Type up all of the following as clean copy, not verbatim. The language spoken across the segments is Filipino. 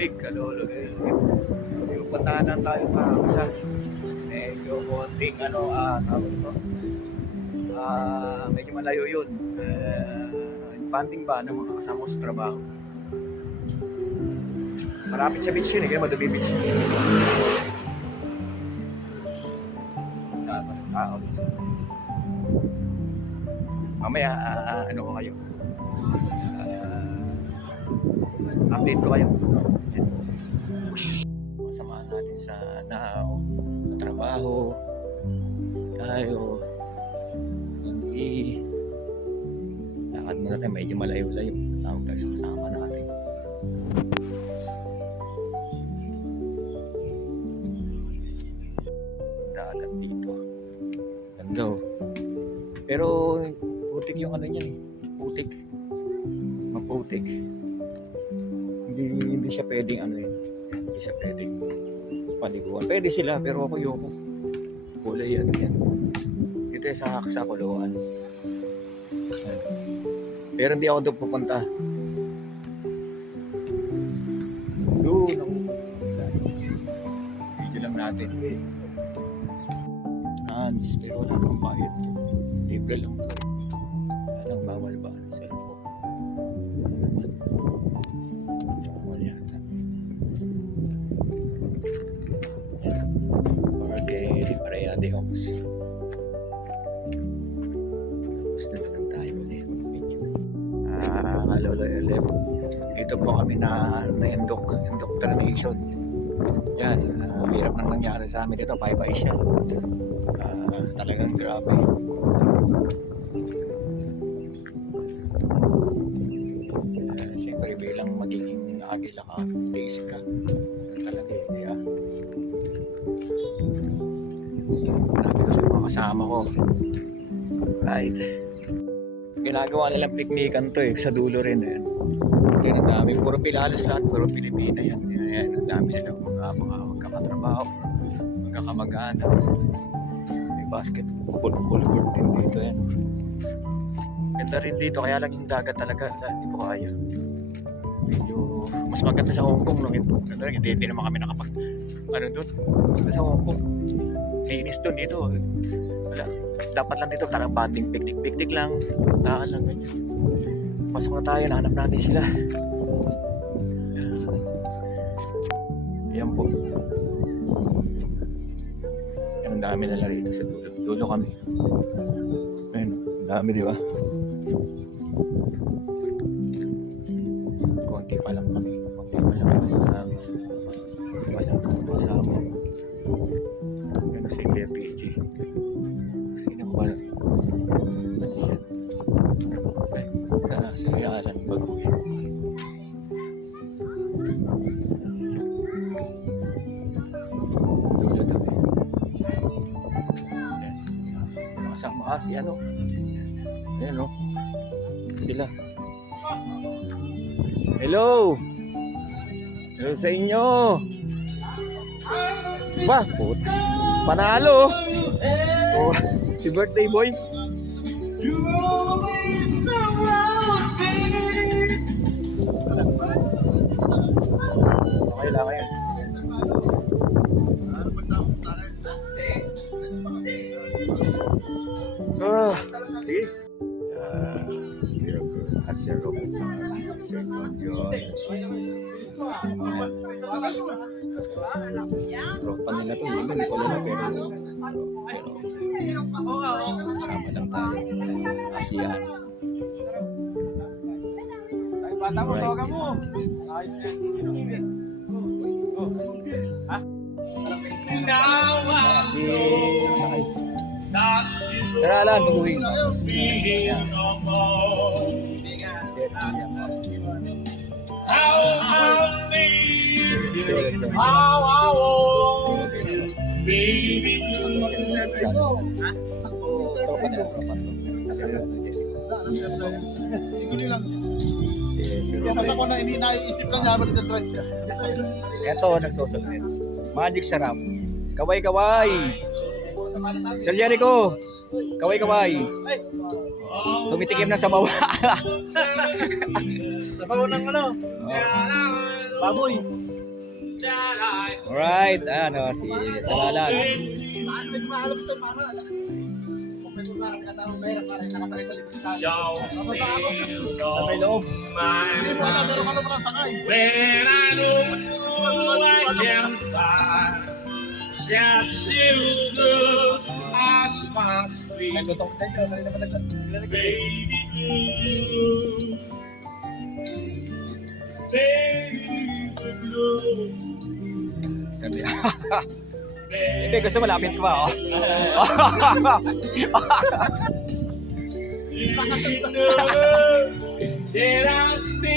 malamig, kalolo. Yung puntahan tayo sa Aksal. Medyo konting tawag ito. Medyo malayo yun. Banding ba ng mga kasama ko sa trabaho. Malapit sa beach yun kaya madumi beach. Tao. Mamaya, ano ko kayo? Update ko kayo. Masamahan natin sa trabaho. Tayo. Lakad muna tayo, medyo malayo-layo. Tawag tayo sa kasama natin. Dagat dito. Ganda oh. Pero putik yung ano niyan eh. Putik. Maputik. Hindi siya pwedeng ano yun. Hindi siya pwedeng paliguan. Pwede sila pero ako yoko. Kulay ano yan. Dito sa Kuluan. Pero hindi ako doon pupunta. Doon ako pupunta. Video lang natin. Hands, pero wala namang bayad. Libre lang to. Walang bawal ba ng cellphone. Ano naman. Bawal yata. Porque Maria de Ox. Tapos na lang tayo ulit. Lolo Elef. Dito po kami na indoctrination. Yan. Hirap nang nangyari sa amin dito. Bye-bye siya. Talagang grabe. Siyempre bilang magiging agila ka, taste ka. Talaga hindi Grabe ko sa mga kasama ko. Right. Ginagawa nilang piknikan to sa dulo rin yan. Kaya ang dami, puro halos lahat, puro Pilipina yan. Ang dami nilang mga magkakatrabaho, magkakamag-anak. May basketball court din dito yan. Ganda rin dito, kaya lang yung dagat talaga, hindi ko kaya. Medyo, mas maganda sa Hong Kong nung ito. Hindi naman kami nakapag, doon, maganda sa Hong Kong. Linis doon dito. Wala. Dapat lang dito parang banding picnic lang, puntaan lang ganyan. Pasok na tayo, nahanap natin sila. Ayan po. Yan, ang dami na rito sa dulo. Dulo kami. Ayan, ang dami di ba? Konti pa lang kami. Walang kasama. Yan si Kuya PG. Sino ba? Ano siya? Ay, si Alan Baguhin. Dulo daw kasama si ano? Ayan o. Sila. Hello! Hello sa inyo! Ba, panalo! Oh, si birthday boy. Okay lang ngayon. Sige. Asya Robert sa Sir John. Tropa nila to, hindi ko alam pero sama lang tayo. Asiyahan. Bata mo, tawagan mo. Sir Alan, Baguhin. Baby blue. Tropa nila, tropa. Kasi ako na iniisip ka niya, pero na-try siya. Ito, nagsusunod. Magic Sarap. Kaway-kaway. Sir Jericho. Kaway-kaway. Tumitikim na sa bawa. Sabaw ng ano? Baboy. Alright, ano, si Salalan. Maalam to, para. May loob. Hindi mo alam, meron ka naman ang sakay. When I know I can find that silver as my sleep, Nagtutong tayo, kanina pa baby blue, baby blue, Sabi. Hindi, gusto malapit ko ba, oh? you know that I'm still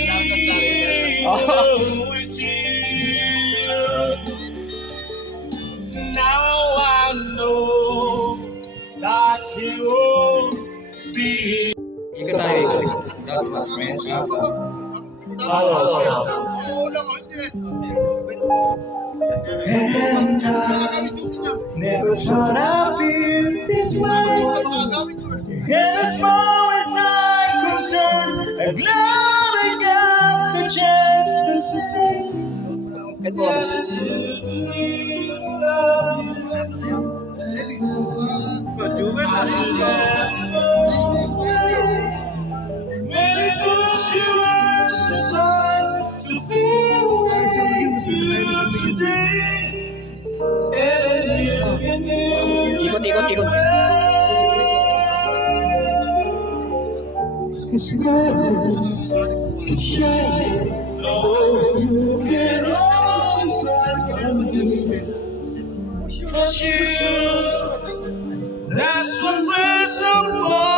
with you. Now I know that you won't be. Ikot tayo, ikot. That's my friend. Oo lang, hindi. Nagagamit yung niya. Never thought I'd feel this way. Nagagamit ko eh. And as far as I'm concerned, I'm glad I got the chance to say Ito mo. When it puts you aside to feel you today, and you can Ikot, ikot, ikot. it's better to share. Oh, you can always for you. That's what we're so for.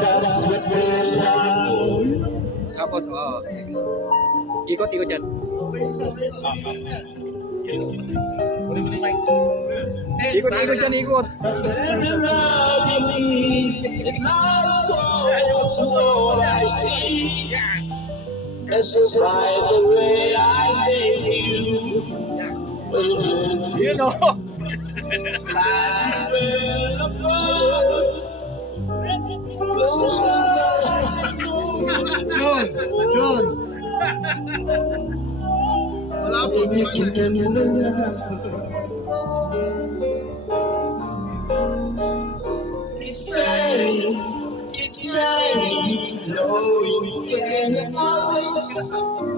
That's what we're for. Tapos, oh. Ikot, ikot yan. Ikot, ikot yan, ikot. Every love you need, and my soul I see. This is by the way I made you. Yun, oh. John! Wala po. It's saying, no, you can't always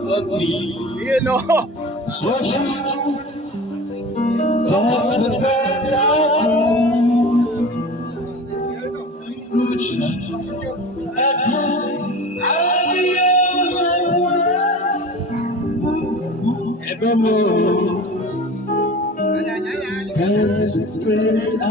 love me. Yun, oh. That's the birds I at home, I'll be yours evermore. That's the birds I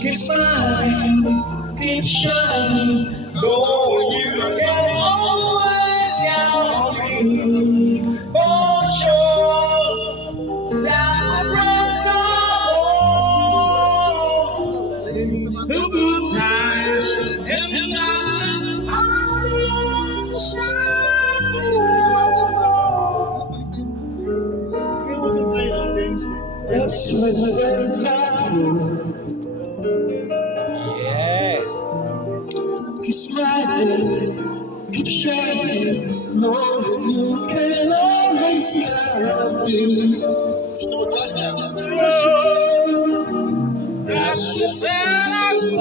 keep smiling, keep shining. Though you can always count on me for sure. That brings The good times and the nights that's what it's Yeah. keep smiling, keep shining. No, you can always count on me. that's just where I go.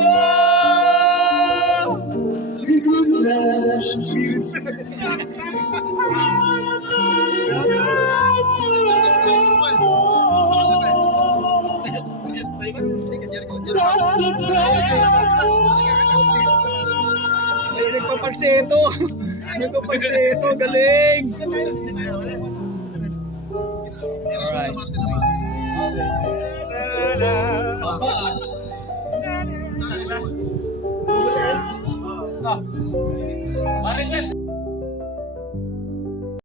Good times, Ay, nagpapalseto. Nagpapalseto, galing. Alright. Marites.